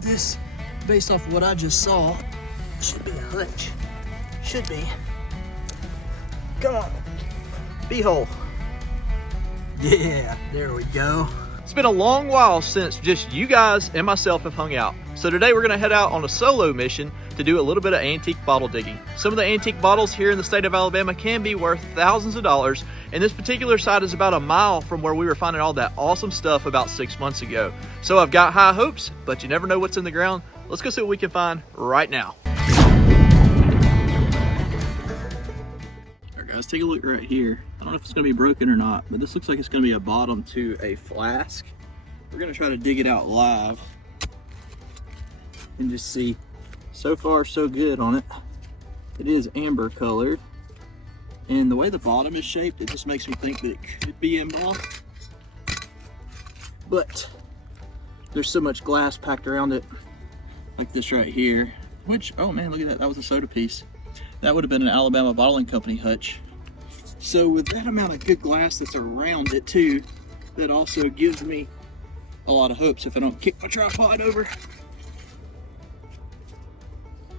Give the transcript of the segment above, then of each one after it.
This, based off of what I just saw, should be a hutch. Should be. Come on. Beehole. Yeah, there we go. It's been a long while since just you guys and myself have hung out. So today we're gonna head out on a solo mission to do a little bit of antique bottle digging. Some of the antique bottles here in the state of Alabama can be worth thousands of dollars, and this particular site is about a mile from where we were finding all that awesome stuff about 6 months ago. So I've got high hopes, but you never know what's in the ground. Let's go see what we can find right now. All right guys, take a look right here. I don't know if it's gonna be broken or not, but this looks like it's gonna be a bottom to a flask. We're gonna try to dig it out live and just see. So far so good on it. It is amber colored, and the way the bottom is shaped, it just makes me think that it could be embossed, but there's so much glass packed around it, like this right here, which, oh man, look at that, that was a soda piece. That would have been an Alabama Bottling Company hutch. So with that amount of good glass that's around it too, that also gives me a lot of hopes if I don't kick my tripod over.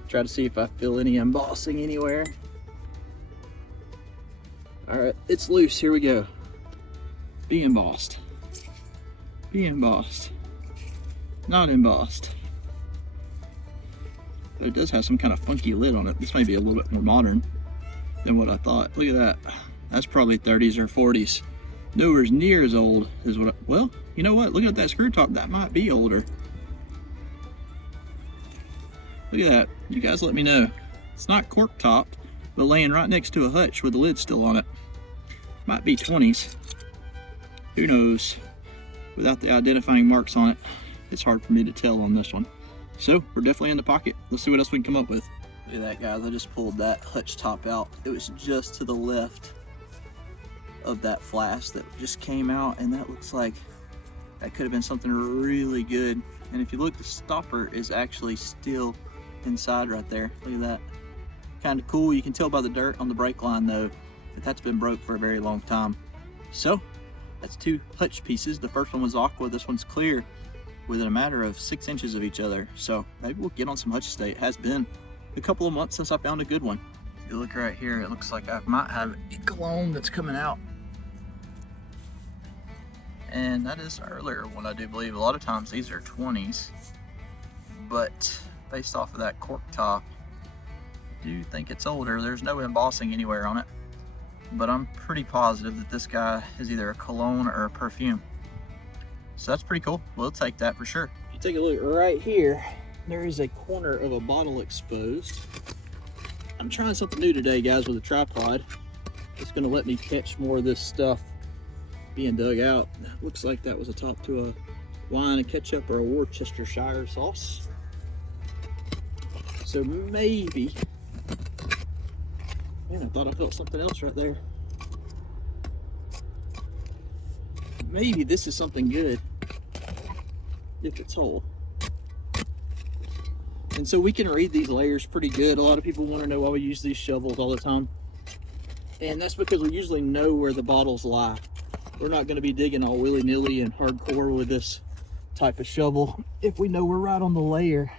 Try to see if I feel any embossing anywhere. All right, it's loose, here we go. Be embossed. Be embossed. Not embossed. But it does have some kind of funky lid on it. This may be a little bit more modern than what I thought. Look at that. That's probably 30s or 40s. Nowhere near as old as what well, you know what? Look at that screw top. That might be older. Look at that. You guys let me know. It's not cork topped, but laying right next to a hutch with the lid still on it. Might be 20s. Who knows? Without the identifying marks on it, it's hard for me to tell on this one. So we're definitely in the pocket. Let's see what else we can come up with. Look at that, guys. I just pulled that hutch top out. It was just to the left of that flask that just came out, and that looks like that could have been something really good. And if you look, the stopper is actually still inside right there. Look at that. Kind of cool. You can tell by the dirt on the brake line though that that's been broke for a very long time. So that's two hutch pieces. The first one was aqua, this one's clear, within a matter of 6 inches of each other. So maybe we'll get on some hutch today. It has been a couple of months since I found a good one. If you look right here, it looks like I might have a clone that's coming out. And that is an earlier one, I do believe. A lot of times these are 20s, but based off of that cork top, I do think it's older. There's no embossing anywhere on it, but I'm pretty positive that this guy is either a cologne or a perfume. So that's pretty cool. We'll take that for sure. If you take a look right here, there is a corner of a bottle exposed. I'm trying something new today, guys, with a tripod. It's gonna let me catch more of this stuff being dug out. Looks like that was a top to a wine and ketchup or a Worcestershire sauce. So maybe, man, I thought I felt something else right there. Maybe this is something good if it's whole. And so we can read these layers pretty good. A lot of people want to know why we use these shovels all the time. And that's because we usually know where the bottles lie. We're not going to be digging all willy-nilly and hardcore with this type of shovel if we know we're right on the layer.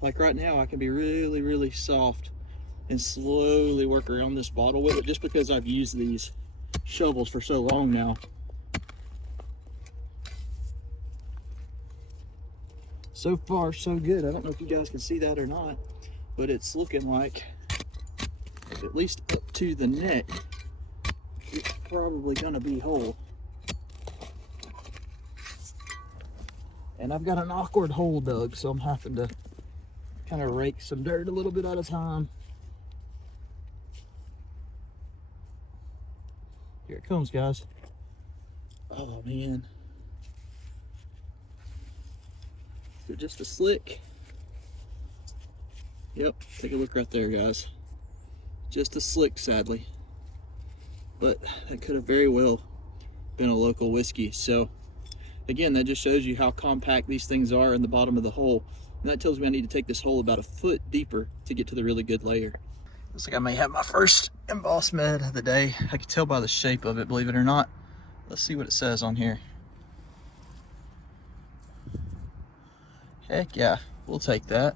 Like right now, I can be really, really soft and slowly work around this bottle with it just because I've used these shovels for so long now. So far, so good. I don't know if you guys can see that or not, but it's looking like, at least up to the neck, it's probably gonna be whole. And I've got an awkward hole dug, so I'm having to kind of rake some dirt a little bit at a time. Here it comes, guys. Oh man. Is it just a slick? Yep, take a look right there, guys. Just a slick, sadly. But that could have very well been a local whiskey. So again, that just shows you how compact these things are in the bottom of the hole. And that tells me I need to take this hole about a foot deeper to get to the really good layer. Looks like I may have my first embossment of the day. I can tell by the shape of it, believe it or not. Let's see what it says on here. Heck yeah, we'll take that.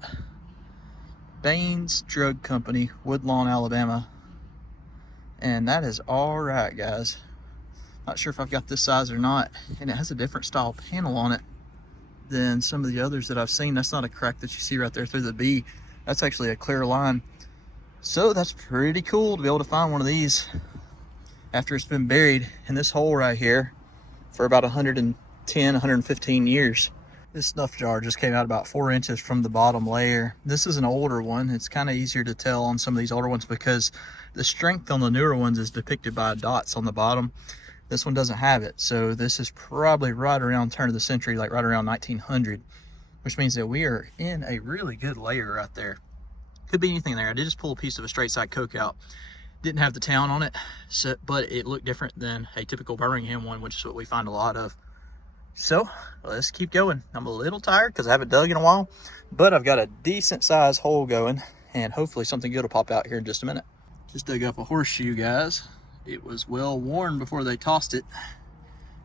Baines Drug Company, Woodlawn, Alabama. And that is all right, guys. Not sure if I've got this size or not. And it has a different style panel on it than some of the others that I've seen. That's not a crack that you see right there through the B. That's actually a clear line. So that's pretty cool to be able to find one of these after it's been buried in this hole right here for about 110, 115 years. This snuff jar just came out about 4 inches from the bottom layer. This is an older one. It's kind of easier to tell on some of these older ones because the strength on the newer ones is depicted by dots on the bottom. This one doesn't have it. So this is probably right around turn of the century, like right around 1900, which means that we are in a really good layer right there. Could be anything there. I did just pull a piece of a straight side coke out. Didn't have the town on it, so, but it looked different than a typical Birmingham one, which is what we find a lot of. So let's keep going. I'm a little tired because I haven't dug in a while, but I've got a decent sized hole going and hopefully something good will pop out here in just a minute. Just dug up a horseshoe, guys. It was well worn before they tossed it.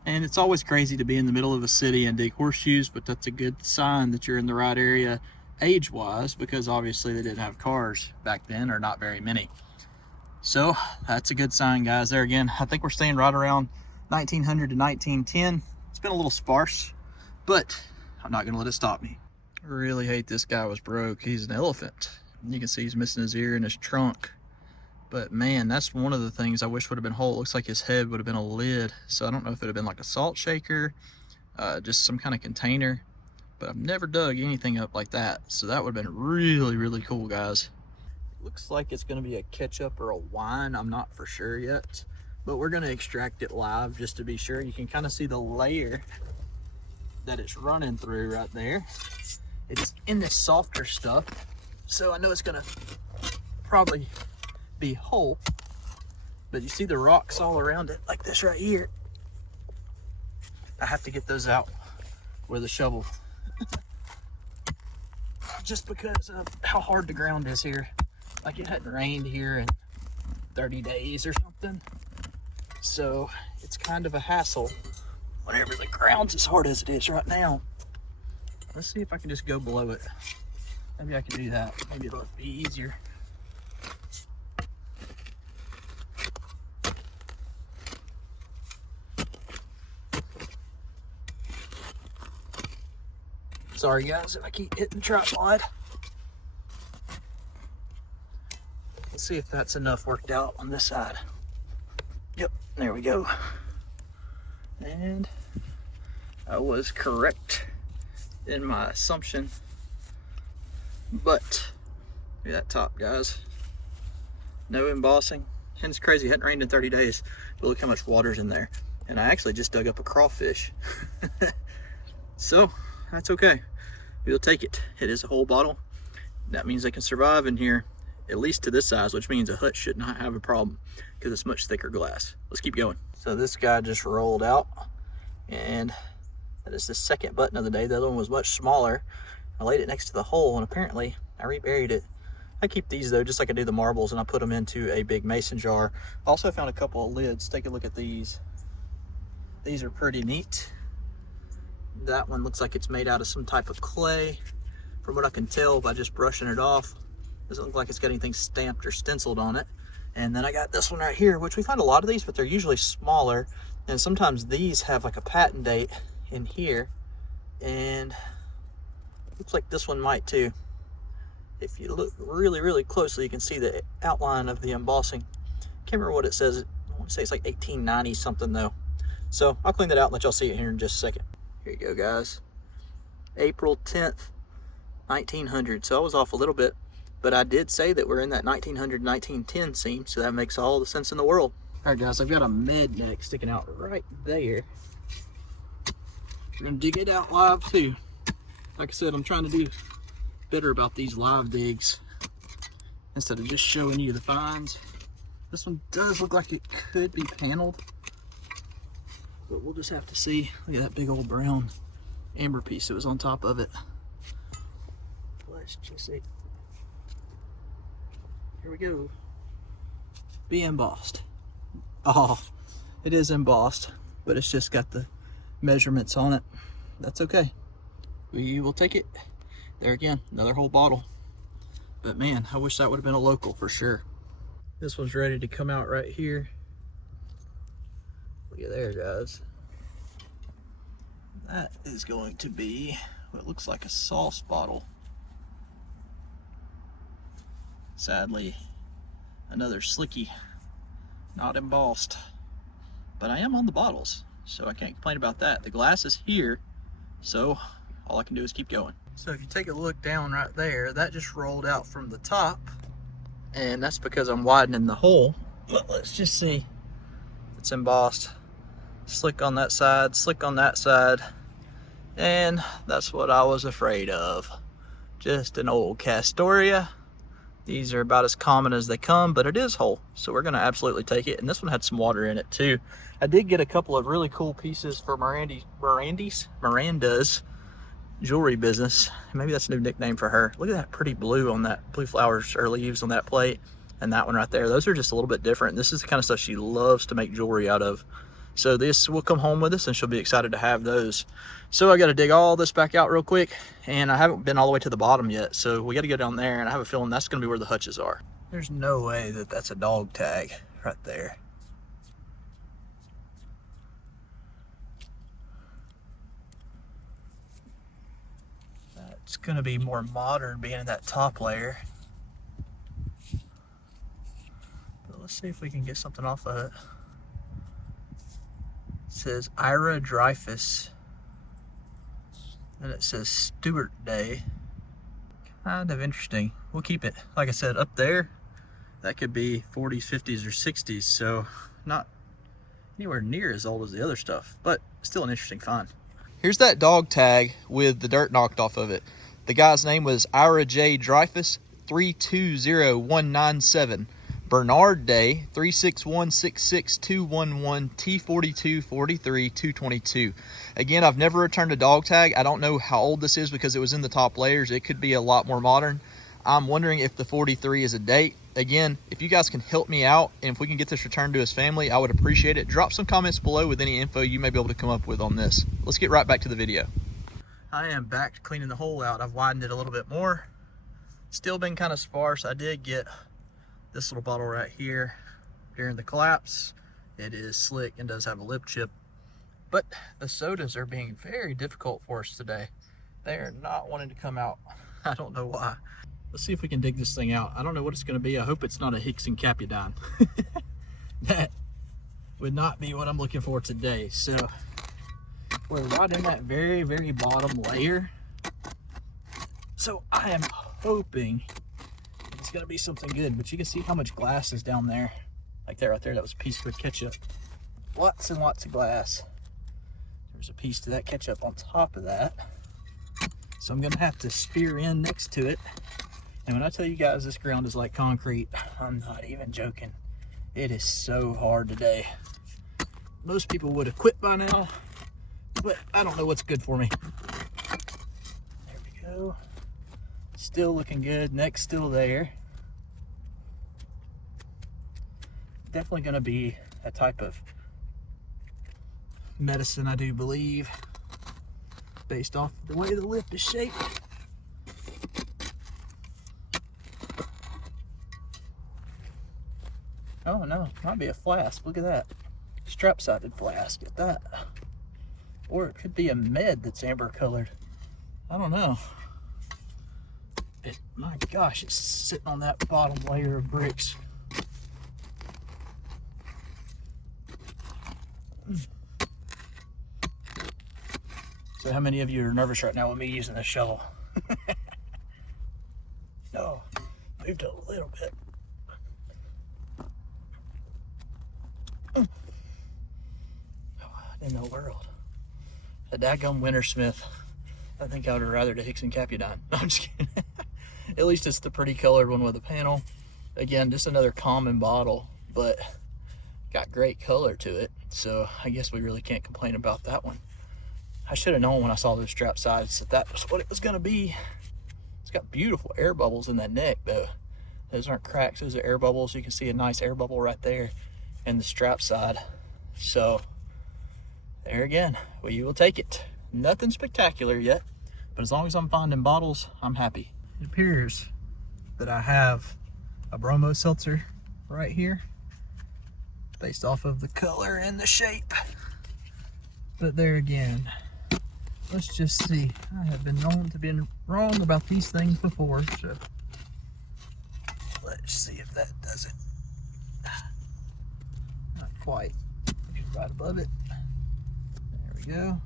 And it's always crazy to be in the middle of a city and dig horseshoes, but that's a good sign that you're in the right area age-wise, because obviously they didn't have cars back then, or not very many. So that's a good sign, guys. There again, I think we're staying right around 1900 to 1910. It's been a little sparse, but I'm not gonna let it stop me. I really hate this guy was broke. He's an elephant. You can see he's missing his ear and his trunk. But man, that's one of the things I wish would have been whole. It looks like his head would have been a lid. So I don't know if it would have been like a salt shaker, just some kind of container. But I've never dug anything up like that. So that would have been really, really cool, guys. Looks like it's gonna be a ketchup or a wine. I'm not for sure yet. But we're gonna extract it live just to be sure. You can kind of see the layer that it's running through right there. It's in this softer stuff. So I know it's gonna probably be whole, but you see the rocks all around it like this right here. I have to get those out with a shovel just because of how hard the ground is here. Like it hadn't rained here in 30 days or something, so it's kind of a hassle whenever the ground's as hard as it is right now. Let's see if I can just go below it. Maybe I can do that. Maybe it'll be easier. Sorry guys if I keep hitting the tripod. Let's see if that's enough worked out on this side. Yep, there we go. And I was correct in my assumption. But look at that top, guys. No embossing. And it's crazy, it hadn't rained in 30 days. But look how much water's in there. And I actually just dug up a crawfish. So that's okay. We'll take it. It is a whole bottle. That means they can survive in here, at least to this size, which means a hutch should not have a problem because it's much thicker glass. Let's keep going. So this guy just rolled out, and that is the second button of the day. The other one was much smaller. I laid it next to the hole, and apparently I reburied it. I keep these though, just like I do the marbles, and I put them into a big mason jar. I also found a couple of lids. Take a look at these. These are pretty neat. That one looks like it's made out of some type of clay, from what I can tell by just brushing it off. Doesn't look like it's got anything stamped or stenciled on it. And then I got this one right here, which we find a lot of these, but they're usually smaller. And sometimes these have like a patent date in here. And looks like this one might too. If you look really, really closely, you can see the outline of the embossing. Can't remember what it says. I want to say it's like 1890 something though. So I'll clean that out and let y'all see it here in just a second. Here you go, guys. April 10th, 1900. So I was off a little bit, but I did say that we're in that 1900, 1910 scene, so that makes all the sense in the world. All right, guys, I've got a med neck sticking out right there. We're gonna dig it out live too. Like I said, I'm trying to do better about these live digs instead of just showing you the finds. This one does look like it could be paneled, but we'll just have to see. Look at that big old brown amber piece that was on top of it. Let's just see. Here we go. Be embossed. Oh, it is embossed, but it's just got the measurements on it. That's okay. We will take it There again, another whole bottle. But man, I wish that would have been a local for sure. This one's ready to come out right here. Look at there, guys. That is going to be what looks like a sauce bottle. Sadly, another slicky, not embossed. But I am on the bottles, so I can't complain about that. The glass is here, so all I can do is keep going. So if you take a look down right there, that just rolled out from the top, and that's because I'm widening the hole. But let's just see. It's embossed. Slick on that side, slick on that side, and that's what I was afraid of. Just an old Castoria. These are about as common as they come, but it is whole, so we're gonna absolutely take it. And this one had some water in it too. I did get a couple of really cool pieces for Miranda's jewelry business. Maybe that's a new nickname for her. Look at that pretty blue on that, blue flowers or leaves on that plate, and that one right there. Those are just a little bit different. This is the kind of stuff she loves to make jewelry out of. So this will come home with us, and she'll be excited to have those. So I got to dig all this back out real quick, and I haven't been all the way to the bottom yet. So we got to go down there, and I have a feeling that's going to be where the hutches are. There's no way that that's a dog tag right there. That's going to be more modern being in that top layer. But let's see if we can get something off of it. It says Ira Dreyfus, and it says Stewart Day. Kind of interesting. We'll keep it. Like I said, up there, that could be 40s, 50s, or 60s, so not anywhere near as old as the other stuff, but still an interesting find. Here's that dog tag with the dirt knocked off of it. The guy's name was Ira J. Dreyfus, 320197. Bernard Day, 36166211242432222. Again, I've never returned a dog tag. I don't know how old this is because it was in the top layers. It could be a lot more modern. I'm wondering if the 43 is a date. Again, if you guys can help me out and if we can get this returned to his family, I would appreciate it. Drop some comments below with any info you may be able to come up with on this. Let's get right back to the video. I am back to cleaning the hole out. I've widened it a little bit more. Still been kind of sparse. I did get this little bottle right here during the collapse. It is slick and does have a lip chip, but the sodas are being very difficult for us today. They are not wanting to come out. I don't know why. Let's see if we can dig this thing out. I don't know what it's going to be. I hope it's not a Hexacapudine. That would not be what I'm looking for today. So we're right in that very, very bottom layer. So I am hoping it's gonna be something good, but you can see how much glass is down there. Like that right there, that was a piece for ketchup. Lots and lots of glass. There's a piece to that ketchup on top of that. So I'm gonna have to spear in next to it. And when I tell you guys this ground is like concrete, I'm not even joking. It is so hard today. Most people would have quit by now, but I don't know what's good for me. There we go. Still looking good. Neck's still there. Definitely going to be a type of medicine, I do believe, based off the way the lip is shaped. Oh no, might be a flask. Look at that. Strap-sided flask at that. Or it could be a med that's amber colored. I don't know. My gosh, it's sitting on that bottom layer of bricks. So how many of you are nervous right now with me using this shovel? No, moved a little bit. In the world. A daggum Wintersmith. I think I would have rather the Hexacapudine. No, I'm just kidding. At least it's the pretty colored one with a panel. Again, just another common bottle, but got great color to it. So I guess we really can't complain about that one. I should have known when I saw those strap sides that that was what it was going to be. It's got beautiful air bubbles in that neck though. Those aren't cracks, those are air bubbles. You can see a nice air bubble right there in the strap side. So there again, we will take it. Nothing spectacular yet, But as long as I'm finding bottles, I'm happy. It appears that I have a bromo seltzer right here based off of the color and the shape. But there again, let's just see. I have been known to be wrong about these things before, so let's see if that does it. Not quite. Right above it. There we go.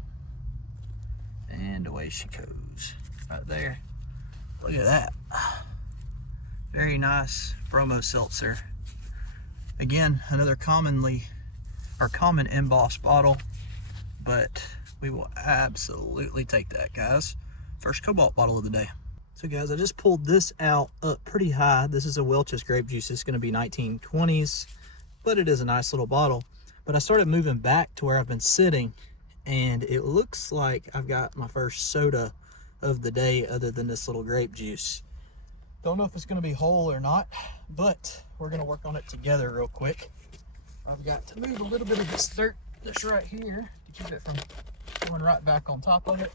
And away she goes. Right there. Look at that. Very nice bromo seltzer. Again, another common embossed bottle, but we will absolutely take that, guys. First cobalt bottle of the day. So guys, I just pulled this out up pretty high. This is a Welch's grape juice. It's going to be 1920s, but it is a nice little bottle. But I started moving back to where I've been sitting, and it looks like I've got my first soda of the day other than this little grape juice. Don't know if it's going to be whole or not, but we're going to work on it together real quick. I've got to move a little bit of this dirt that's right here to keep it from going right back on top of it.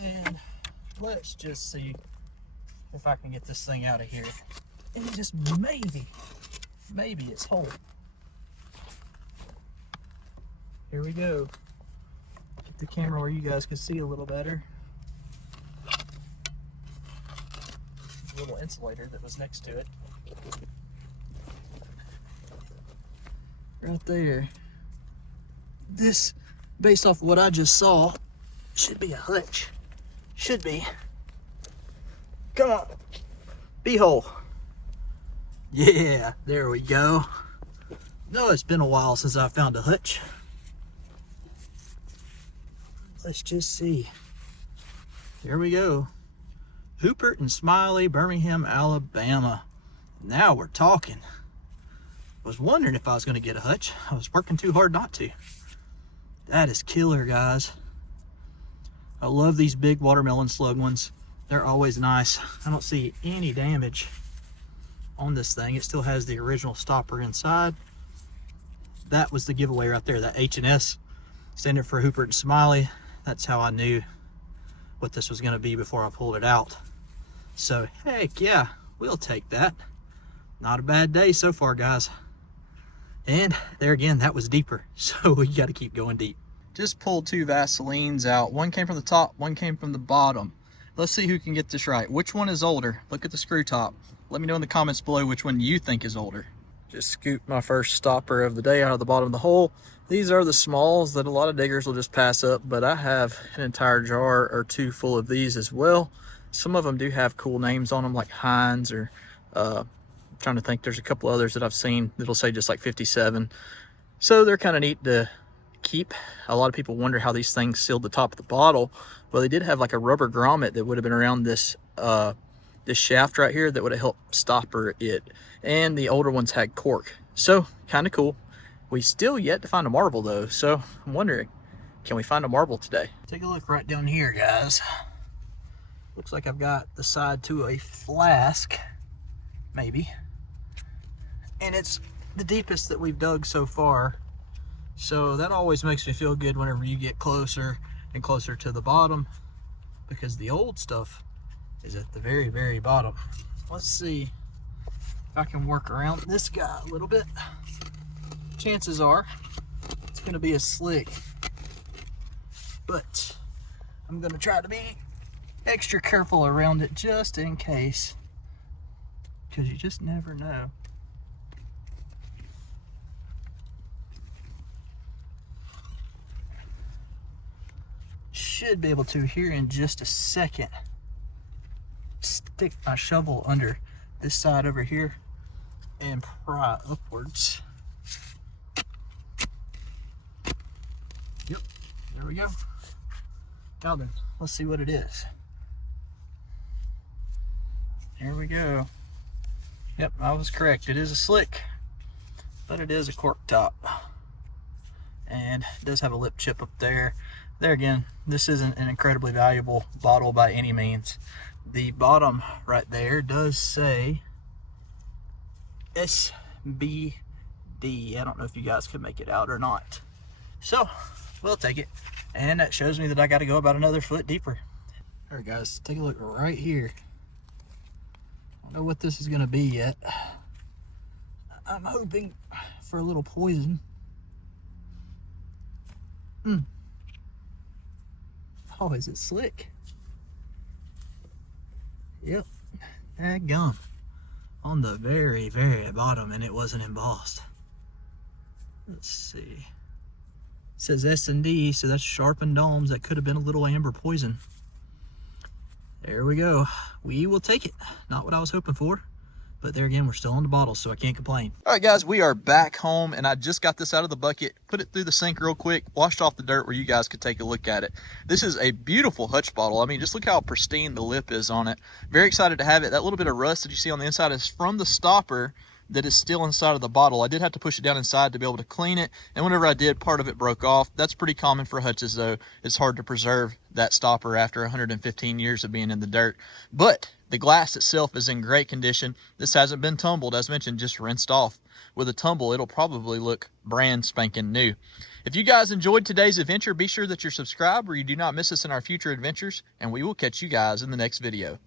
And let's just see if I can get this thing out of here. And just maybe it's whole. Here we go. Get the camera where you guys can see a little better. A little insulator that was next to it. Right there. This, based off of what I just saw, should be a hutch. Should be. Come on. Be whole. Yeah, there we go. No, it's been a while since I found a hutch. Let's just see. Here we go. Hubert and Smiley, Birmingham, Alabama. Now we're talking. Was wondering if I was going to get a hutch. I was working too hard not to. That is killer, guys. I love these big watermelon slug ones. They're always nice. I don't see any damage on this thing. It still has the original stopper inside. That was the giveaway right there. That H&S standing for Hubert and Smiley. That's how I knew what this was going to be before I pulled it out. So heck yeah, we'll take that. Not a bad day so far, guys. And there again, that was deeper, so we got to keep going deep. Just pulled two Vaselines out. One came from the top, one came from the bottom. Let's see who can get this right. Which one is older? Look at the screw top. Let me know in the comments below which one you think is older. Just scooped my first stopper of the day out of the bottom of the hole. These are the smalls that a lot of diggers will just pass up, but I have an entire jar or two full of these as well. Some of them do have cool names on them, like Heinz, or I'm trying to think, there's a couple others that I've seen that'll say just like 57. So they're kind of neat to keep. A lot of people wonder how these things sealed the top of the bottle. Well, they did have like a rubber grommet that would have been around this this shaft right here that would have helped stopper it. And the older ones had cork. So kind of cool. We still yet to find a marble though. So I'm wondering, can we find a marble today? Take a look right down here, guys. Looks like I've got the side to a flask, maybe. And it's the deepest that we've dug so far. So that always makes me feel good whenever you get closer and closer to the bottom, because the old stuff is at the very, very bottom. Let's see if I can work around this guy a little bit. Chances are it's going to be a slick, but I'm going to try to be extra careful around it just in case, because you just never know. Should be able to here in just a second stick my shovel under this side over here and pry upwards. Yep, there we go. Now then, let's see what it is. Here we go. Yep, I was correct. It is a slick, but it is a cork top. And it does have a lip chip up there. There again, this isn't an incredibly valuable bottle by any means. The bottom right there does say SBD. I don't know if you guys can make it out or not. So We'll take it. And that shows me that I got to go about another foot deeper. All right, guys, take a look right here. I don't know what this is going to be yet. I'm hoping for a little poison. Oh, is it slick? Yep. Daggum. On the very, very bottom, and it wasn't embossed. Let's see. It says S&D, so that's sharpened domes. That could have been a little amber poison. There we go. We will take it. Not what I was hoping for, but there again, we're still on the bottle, so I can't complain. All right, guys, we are back home, and I just got this out of the bucket, put it through the sink real quick, washed off the dirt where you guys could take a look at it. This is a beautiful hutch bottle. I mean, just look how pristine the lip is on it. Very excited to have it. That little bit of rust that you see on the inside is from the stopper that is still inside of the bottle. I did have to push it down inside to be able to clean it, and whenever I did, part of it broke off. That's pretty common for hutches, though. It's hard to preserve that stopper after 115 years of being in the dirt. But the glass itself is in great condition. This hasn't been tumbled, as mentioned, just rinsed off. With a tumble, it'll probably look brand spanking new. If you guys enjoyed today's adventure, be sure that you're subscribed where you do not miss us in our future adventures, and we will catch you guys in the next video.